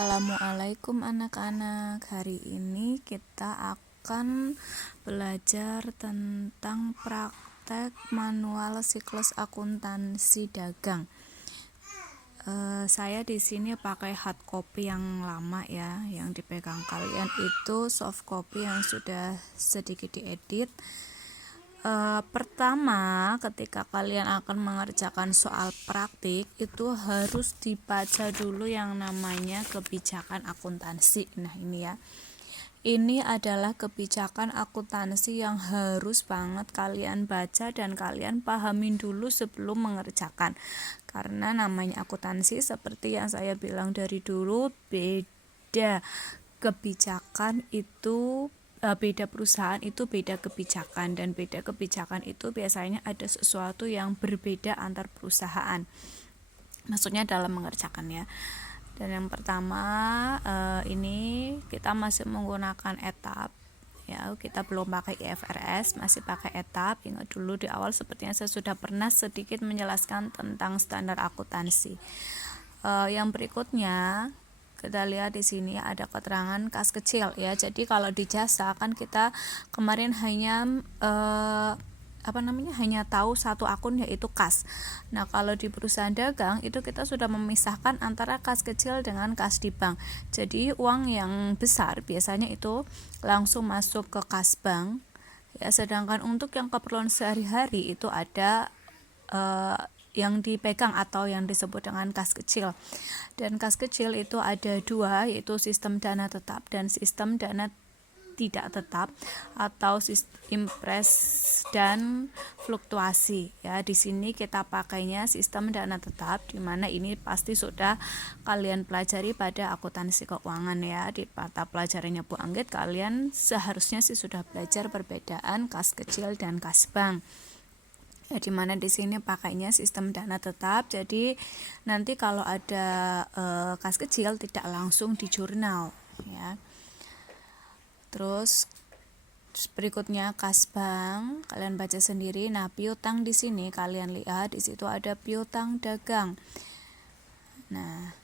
Assalamualaikum anak-anak. Hari ini kita akan belajar tentang praktek manual siklus akuntansi dagang. Saya di sini pakai hard copy yang lama ya, yang dipegang kalian itu soft copy yang sudah sedikit diedit. Pertama, ketika kalian akan mengerjakan soal praktik itu harus dibaca dulu yang namanya kebijakan akuntansi. Nah ini ya, ini adalah kebijakan akuntansi yang harus banget kalian baca dan kalian pahamin dulu sebelum mengerjakan, karena namanya akuntansi seperti yang saya bilang dari dulu, beda kebijakan itu beda perusahaan itu beda kebijakan, dan beda kebijakan itu biasanya ada sesuatu yang berbeda antar perusahaan, maksudnya dalam mengerjakannya. Dan yang pertama ini kita masih menggunakan etap ya, kita belum pakai IFRS, masih pakai etap. Ingat dulu di awal sepertinya saya sudah pernah sedikit menjelaskan tentang standar akuntansi. Yang berikutnya kita lihat di sini ada keterangan kas kecil ya. Jadi kalau di jasa kan kita kemarin hanya hanya tahu satu akun, yaitu kas. Nah, kalau di perusahaan dagang itu kita sudah memisahkan antara kas kecil dengan kas di bank. Jadi uang yang besar biasanya itu langsung masuk ke kas bank ya, sedangkan untuk yang keperluan sehari-hari itu ada yang dipegang atau yang disebut dengan kas kecil. Dan kas kecil itu ada dua, yaitu sistem dana tetap dan sistem dana tidak tetap atau sistem impres dan fluktuasi ya. Di sini kita pakainya sistem dana tetap, di mana ini pasti sudah kalian pelajari pada akuntansi keuangan ya. Di mata pelajarannya Bu Anggit kalian seharusnya sih sudah belajar perbedaan kas kecil dan kas bank. Ya, dimana di sini pakainya sistem dana tetap. Jadi nanti kalau ada kas kecil tidak langsung di jurnal ya. Terus berikutnya kas bank, kalian baca sendiri. Nah, piutang di sini kalian lihat di situ ada piutang dagang. Nah,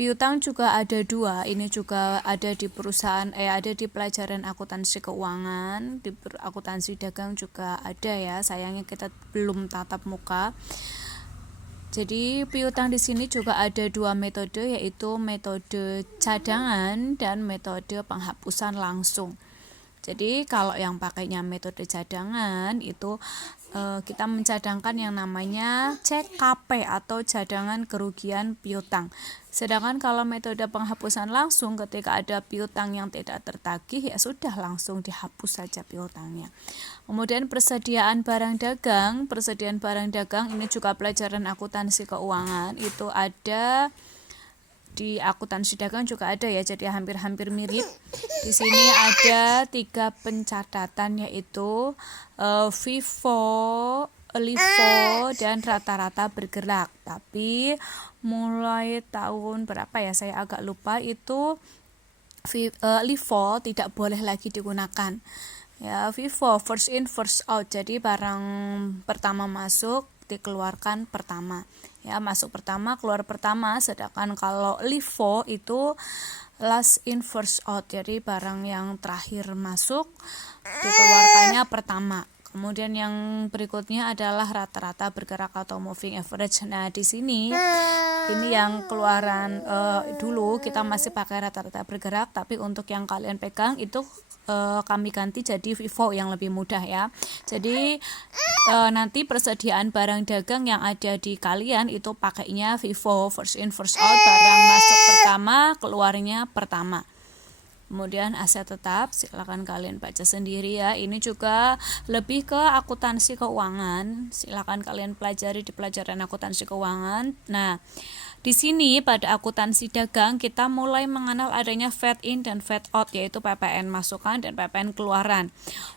piutang juga ada dua, ini juga ada di perusahaan, ada di pelajaran akuntansi keuangan, di akuntansi dagang juga ada ya. Sayangnya kita belum tatap muka. Jadi piutang di sini juga ada dua metode, yaitu metode cadangan dan metode penghapusan langsung. Jadi kalau yang pakainya metode cadangan itu kita mencadangkan yang namanya CKP atau cadangan kerugian piutang. Sedangkan kalau metode penghapusan langsung, ketika ada piutang yang tidak tertagih ya sudah langsung dihapus saja piutangnya. Kemudian persediaan barang dagang. Persediaan barang dagang ini juga pelajaran akuntansi keuangan, itu ada di akuntansi dagang juga ada ya, jadi hampir-hampir mirip. Di sini ada 3 pencatatan, yaitu FIFO, LIFO, dan rata-rata bergerak. Tapi mulai tahun berapa ya, saya agak lupa, itu LIFO tidak boleh lagi digunakan. Ya, FIFO first in first out, jadi barang pertama masuk dikeluarkan pertama. Ya, masuk pertama, keluar pertama. Sedangkan kalau LIFO itu last in first out, jadi barang yang terakhir masuk dikeluarkannya pertama. Kemudian yang berikutnya adalah rata-rata bergerak atau moving average. Nah, di sini ini yang keluaran dulu kita masih pakai rata-rata bergerak, tapi untuk yang kalian pegang itu kami ganti jadi FIFO yang lebih mudah ya. Jadi nanti persediaan barang dagang yang ada di kalian itu pakainya FIFO, first in first out, barang masuk pertama, keluarnya pertama. Kemudian aset tetap, silakan kalian baca sendiri ya. Ini juga lebih ke akuntansi keuangan. Silakan kalian pelajari di pelajaran akuntansi keuangan. Nah, di sini pada akuntansi dagang kita mulai mengenal adanya fed in dan fed out, yaitu PPN masukan dan PPN keluaran.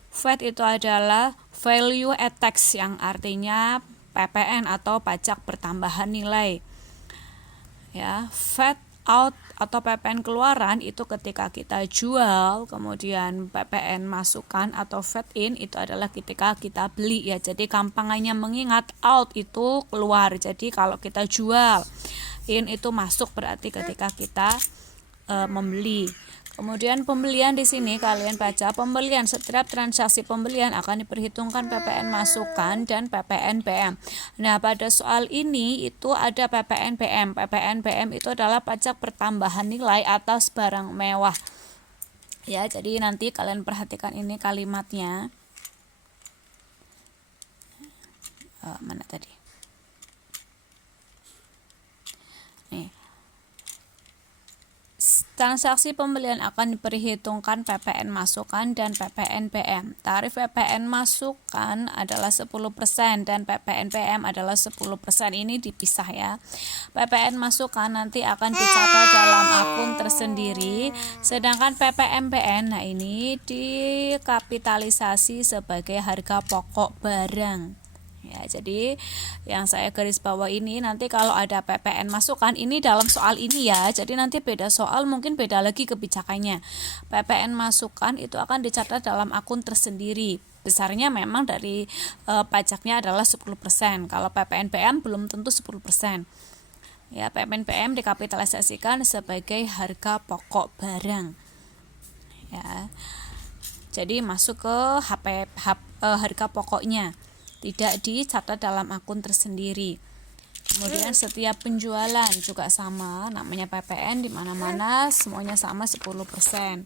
Fed itu adalah value at tax, yang artinya PPN atau pajak pertambahan nilai. Ya, fed out atau PPN keluaran itu ketika kita jual, kemudian PPN masukan atau fed in itu adalah ketika kita beli ya. Jadi gampangannya mengingat out itu keluar. Jadi kalau kita jual in itu masuk, berarti ketika kita membeli. Kemudian pembelian di sini kalian baca pembelian, setiap transaksi pembelian akan diperhitungkan PPN masukan dan PPN PM. Nah, pada soal ini itu ada PPN PM. PPN PM itu adalah pajak pertambahan nilai atas barang mewah. Ya, jadi nanti kalian perhatikan ini kalimatnya. Mana tadi? Nih. Transaksi pembelian akan diperhitungkan PPN masukan dan PPN PM. Tarif PPN masukan adalah 10% dan PPN PM adalah 10%. Ini dipisah ya. PPN masukan nanti akan dicatat dalam akun tersendiri, sedangkan PPN PM nah ini dikapitalisasi sebagai harga pokok barang. Ya, jadi yang saya garis bawah ini nanti kalau ada PPN masukan ini dalam soal ini ya. Jadi nanti beda soal mungkin beda lagi kebijakannya. PPN masukan itu akan dicatat dalam akun tersendiri. Besarnya memang dari pajaknya adalah 10%. Kalau PPN PM belum tentu 10%. Ya, PPN PM dikapitalisasikan sebagai harga pokok barang. Ya. Jadi masuk ke harga pokoknya. Tidak dicatat dalam akun tersendiri. Kemudian setiap penjualan juga sama, namanya PPN di mana-mana semuanya sama 10%.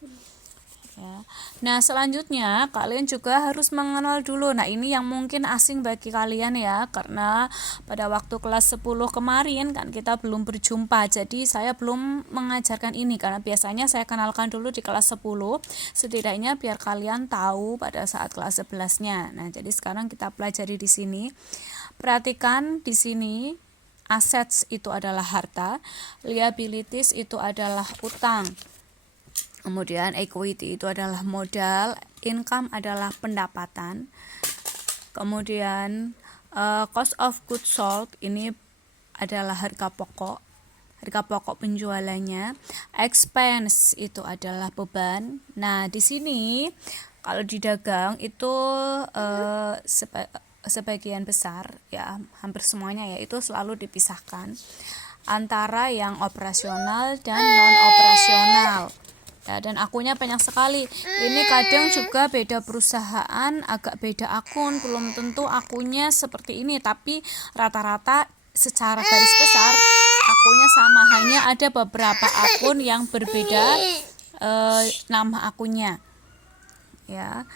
Ya. Nah, selanjutnya kalian juga harus mengenal dulu. Nah, ini yang mungkin asing bagi kalian ya, karena pada waktu kelas 10 kemarin kan kita belum berjumpa. Jadi saya belum mengajarkan ini karena biasanya saya kenalkan dulu di kelas 10, setidaknya biar kalian tahu pada saat kelas 11-nya. Nah, jadi sekarang kita pelajari di sini. Perhatikan di sini, assets itu adalah harta, liabilities itu adalah utang. Kemudian equity itu adalah modal, income adalah pendapatan. Kemudian cost of goods sold ini adalah harga pokok penjualannya. Expense itu adalah beban. Nah, di sini kalau di dagang itu sebagian besar ya, hampir semuanya ya itu selalu dipisahkan antara yang operasional dan non operasional. Ya, dan akunnya banyak sekali. Ini kadang juga beda perusahaan, agak beda akun, belum tentu akunnya seperti ini, tapi rata-rata secara garis besar akunnya sama, hanya ada beberapa akun yang berbeda nama akunnya. Ya,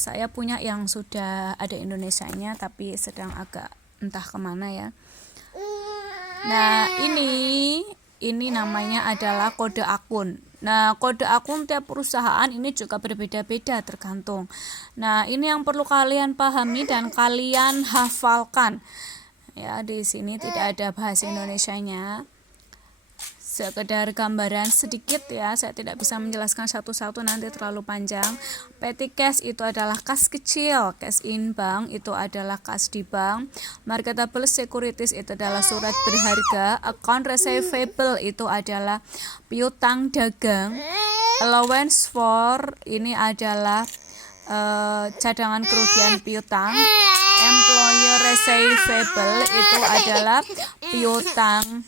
saya punya yang sudah ada Indonesianya, tapi sedang agak entah kemana ya. Nah, ini namanya adalah kode akun. Nah, kode akun tiap perusahaan ini juga berbeda-beda tergantung. Nah, ini yang perlu kalian pahami dan kalian hafalkan. Ya, di sini tidak ada bahasa Indonesianya. Sekedar gambaran sedikit ya, saya tidak bisa menjelaskan satu-satu nanti terlalu panjang. Petty cash itu adalah kas kecil, cash in bank itu adalah kas di bank. Marketable securities itu adalah surat berharga. Account receivable itu adalah piutang dagang. Allowance for ini adalah cadangan kerugian piutang. Employer receivable itu adalah piutang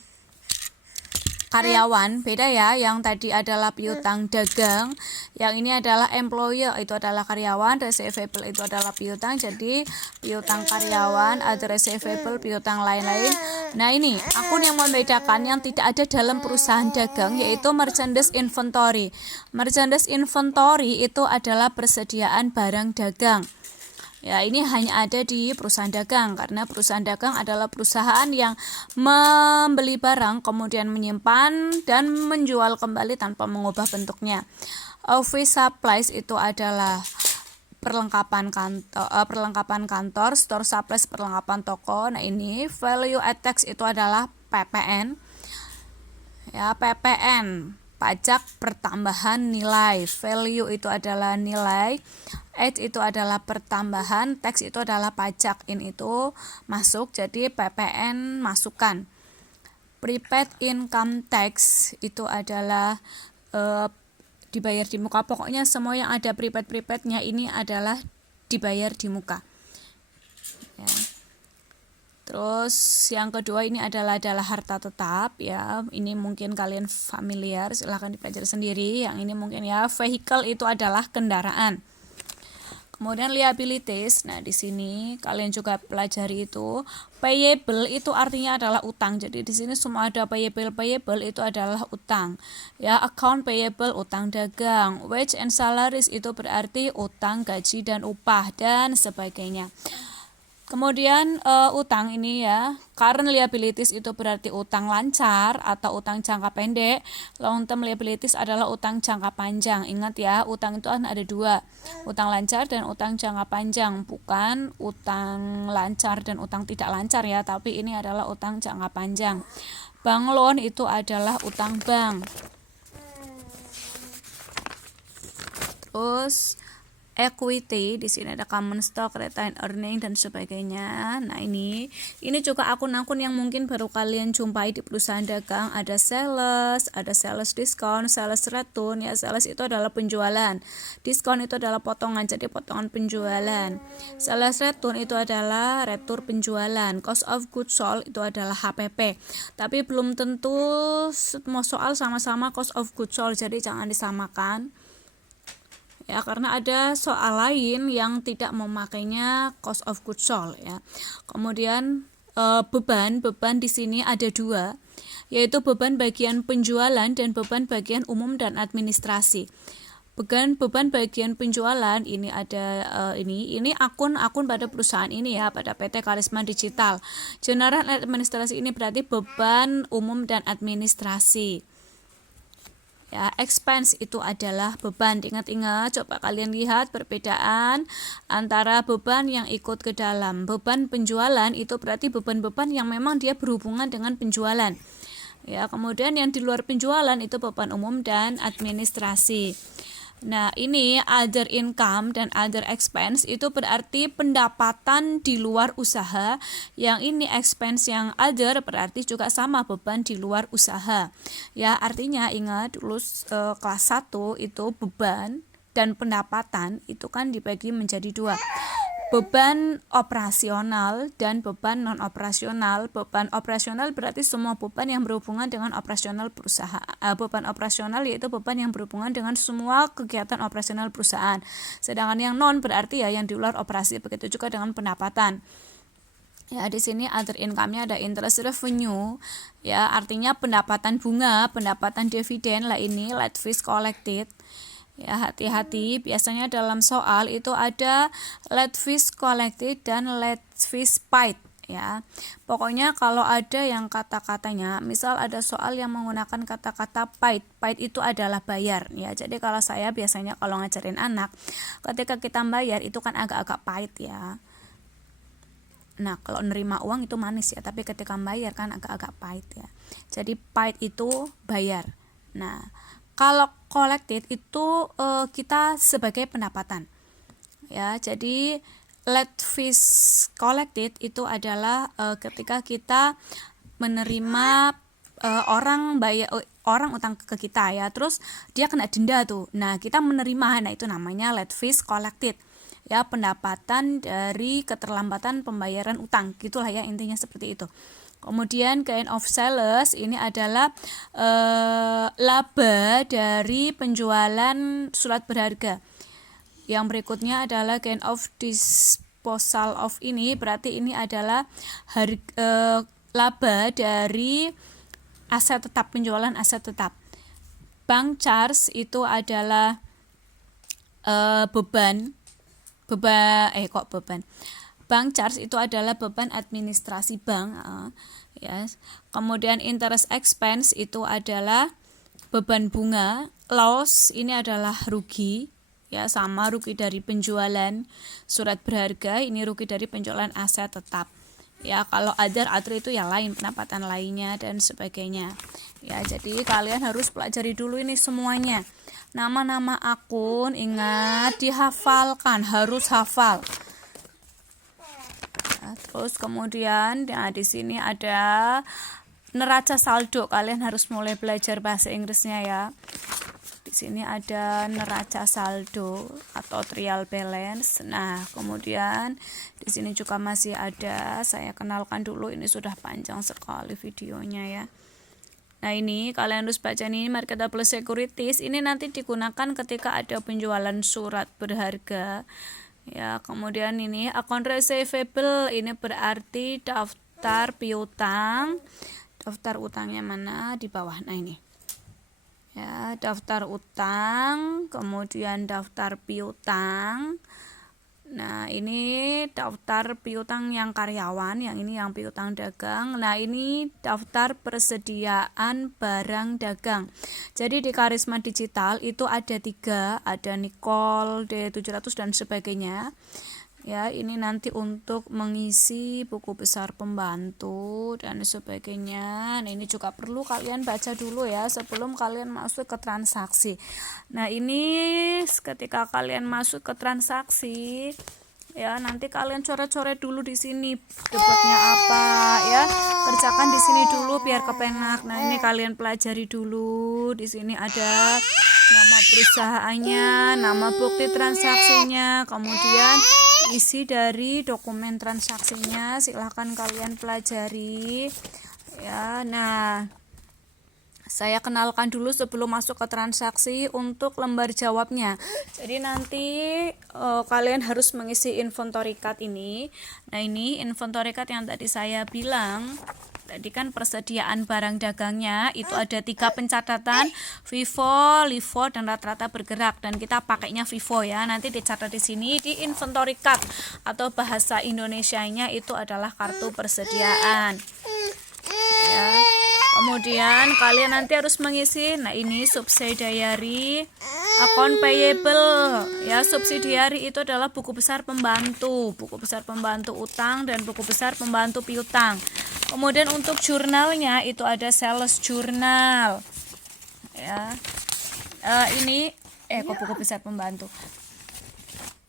karyawan, beda ya, yang tadi adalah piutang dagang, yang ini adalah employer itu adalah karyawan, receivable itu adalah piutang, jadi piutang karyawan, ada receivable, piutang lain-lain. Nah, ini akun yang membedakan yang tidak ada dalam perusahaan dagang yaitu merchandise inventory. Merchandise inventory itu adalah persediaan barang dagang. Ya, ini hanya ada di perusahaan dagang karena perusahaan dagang adalah perusahaan yang membeli barang kemudian menyimpan dan menjual kembali tanpa mengubah bentuknya. Office supplies itu adalah perlengkapan kantor, store supplies perlengkapan toko. Nah, ini value add tax itu adalah PPN. Ya, PPN pajak pertambahan nilai. Value itu adalah nilai, add itu adalah pertambahan, tax itu adalah pajak. Ini itu masuk, jadi PPN masukan. Prepaid income tax itu adalah dibayar di muka. Pokoknya semua yang ada prepaid-prepaidnya ini adalah dibayar di muka. Ya. Terus yang kedua ini adalah harta tetap ya. Ini mungkin kalian familiar, silahkan dipelajari sendiri. Yang ini mungkin ya, vehicle itu adalah kendaraan. Kemudian liabilities. Nah, di sini kalian juga pelajari itu. Payable itu artinya adalah utang. Jadi di sini semua ada payable itu adalah utang. Ya, account payable utang dagang. Wage and salaries itu berarti utang gaji dan upah dan sebagainya. Kemudian utang ini ya, current liabilities itu berarti utang lancar atau utang jangka pendek. Long term liabilities adalah utang jangka panjang. Ingat ya, utang itu ada dua, utang lancar dan utang jangka panjang. Bukan utang lancar dan utang tidak lancar ya, tapi ini adalah utang jangka panjang. Bank loan itu adalah utang bank. Terus equity, di sini ada common stock, retained earning dan sebagainya. Nah, ini juga akun-akun yang mungkin baru kalian jumpai di perusahaan dagang. Ada sales, discount, sales return. Ya, sales itu adalah penjualan. Discount itu adalah potongan, jadi potongan penjualan. Sales return itu adalah retur penjualan. Cost of goods sold itu adalah HPP. Tapi belum tentu semua soal sama-sama cost of goods sold, jadi jangan disamakan. Ya, karena ada soal lain yang tidak memakainya cost of goods sold ya. Kemudian beban di sini ada dua, yaitu beban bagian penjualan dan beban bagian umum dan administrasi. Beban bagian penjualan ini ada ini akun pada perusahaan ini ya, pada PT Karisma Digital. General administrasi ini berarti beban umum dan administrasi. Ya, expense itu adalah beban. Ingat-ingat, coba kalian lihat perbedaan antara beban yang ikut ke dalam. Beban penjualan itu berarti beban-beban yang memang dia berhubungan dengan penjualan. Ya, kemudian yang di luar penjualan itu beban umum dan administrasi. Nah, ini other income dan other expense itu berarti pendapatan di luar usaha. Yang ini expense yang other berarti juga sama, beban di luar usaha. Ya, artinya ingat dulu kelas 1 itu beban dan pendapatan itu kan dibagi menjadi dua. Beban operasional dan beban non operasional. Beban operasional berarti semua beban yang berhubungan dengan operasional perusahaan. Beban operasional yaitu beban yang berhubungan dengan semua kegiatan operasional perusahaan. Sedangkan yang non berarti ya yang di luar operasi. Begitu juga dengan pendapatan. Ya, di sini other income-nya ada interest revenue, ya artinya pendapatan bunga, pendapatan dividen lah, ini late fees collected. Ya, hati-hati, biasanya dalam soal itu ada late fees collected dan late fees paid ya. Pokoknya kalau ada yang kata-katanya, misal ada soal yang menggunakan kata-kata paid itu adalah bayar ya. Jadi kalau saya biasanya kalau ngajarin anak, ketika kita bayar itu kan agak-agak pahit ya. Nah, kalau nerima uang itu manis ya, tapi ketika bayar kan agak-agak pahit ya. Jadi paid itu bayar. Nah, kalau collected itu kita sebagai pendapatan. Ya, jadi late fees collected itu adalah ketika kita menerima orang utang ke kita ya, terus dia kena denda tuh. Nah, kita menerima, nah itu namanya late fees collected. Ya, pendapatan dari keterlambatan pembayaran utang. Gitulah ya, intinya seperti itu. Kemudian gain of sales ini adalah laba dari penjualan surat berharga. Yang berikutnya adalah gain of disposal of, ini berarti ini adalah laba dari aset tetap, penjualan aset tetap. Bank charge itu adalah beban. Bank charge itu adalah beban administrasi bank ya. Kemudian interest expense itu adalah beban bunga. Loss ini adalah rugi ya, sama rugi dari penjualan surat berharga, ini rugi dari penjualan aset tetap. Ya, kalau other itu ya lain, pendapatan lainnya dan sebagainya. Ya, jadi kalian harus pelajari dulu ini semuanya. Nama-nama akun ingat dihafalkan, harus hafal. Terus kemudian di sini ada neraca saldo, kalian harus mulai belajar bahasa Inggrisnya ya. Di sini ada neraca saldo atau trial balance. Nah, kemudian di sini juga masih ada, saya kenalkan dulu, ini sudah panjang sekali videonya ya. Nah, ini kalian harus baca nih, marketable securities ini nanti digunakan ketika ada penjualan surat berharga. Ya, kemudian ini account receivable, ini berarti daftar piutang. Daftar utangnya mana? Di bawah. Nah, ini. Ya, daftar utang, kemudian daftar piutang. Nah, ini daftar piutang yang karyawan, yang ini yang piutang dagang. Nah, ini daftar persediaan barang dagang. Jadi di Karisma Digital itu ada 3, ada Nicole, D700 dan sebagainya. Ya, ini nanti untuk mengisi buku besar pembantu dan sebagainya. Nah, ini juga perlu kalian baca dulu ya sebelum kalian masuk ke transaksi. Nah, ini ketika kalian masuk ke transaksi, ya nanti kalian coret-coret dulu di sini debitnya apa ya, kerjakan di sini dulu biar kepenak. Nah, ini kalian pelajari dulu. Di sini ada nama perusahaannya, nama bukti transaksinya, kemudian isi dari dokumen transaksinya, silahkan kalian pelajari ya. Nah, saya kenalkan dulu sebelum masuk ke transaksi untuk lembar jawabnya. Jadi nanti kalian harus mengisi inventory card ini. Nah, ini inventory card yang tadi saya bilang. Tadi kan persediaan barang dagangnya itu ada 3 pencatatan, FIFO, LIFO, dan rata-rata bergerak, dan kita pakainya FIFO ya. Nanti dicatat di sini di inventory card atau bahasa Indonesianya itu adalah kartu persediaan. Ya. Kemudian kalian nanti harus mengisi, nah ini subsidiary, account payable ya. Subsidiary itu adalah buku besar pembantu utang dan buku besar pembantu piutang. Kemudian untuk jurnalnya itu ada sales journal ya. Ini kok buku besar pembantu.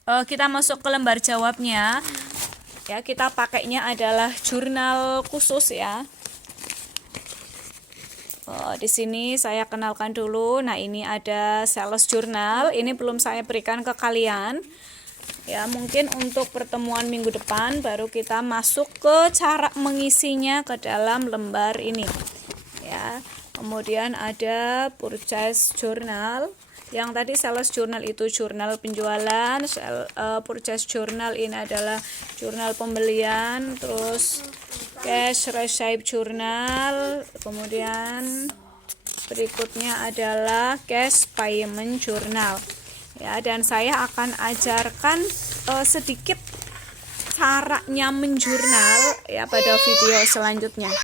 Kita masuk ke lembar jawabnya ya, kita pakainya adalah jurnal khusus ya. Di sini saya kenalkan dulu. Nah, ini ada sales journal. Ini belum saya berikan ke kalian. Ya, mungkin untuk pertemuan minggu depan baru kita masuk ke cara mengisinya ke dalam lembar ini. Ya. Kemudian ada purchase journal. Yang tadi sales journal itu jurnal penjualan, purchase journal ini adalah jurnal pembelian, terus cash receipt journal, kemudian berikutnya adalah cash payment journal. Ya, dan saya akan ajarkan sedikit caranya menjurnal ya pada video selanjutnya.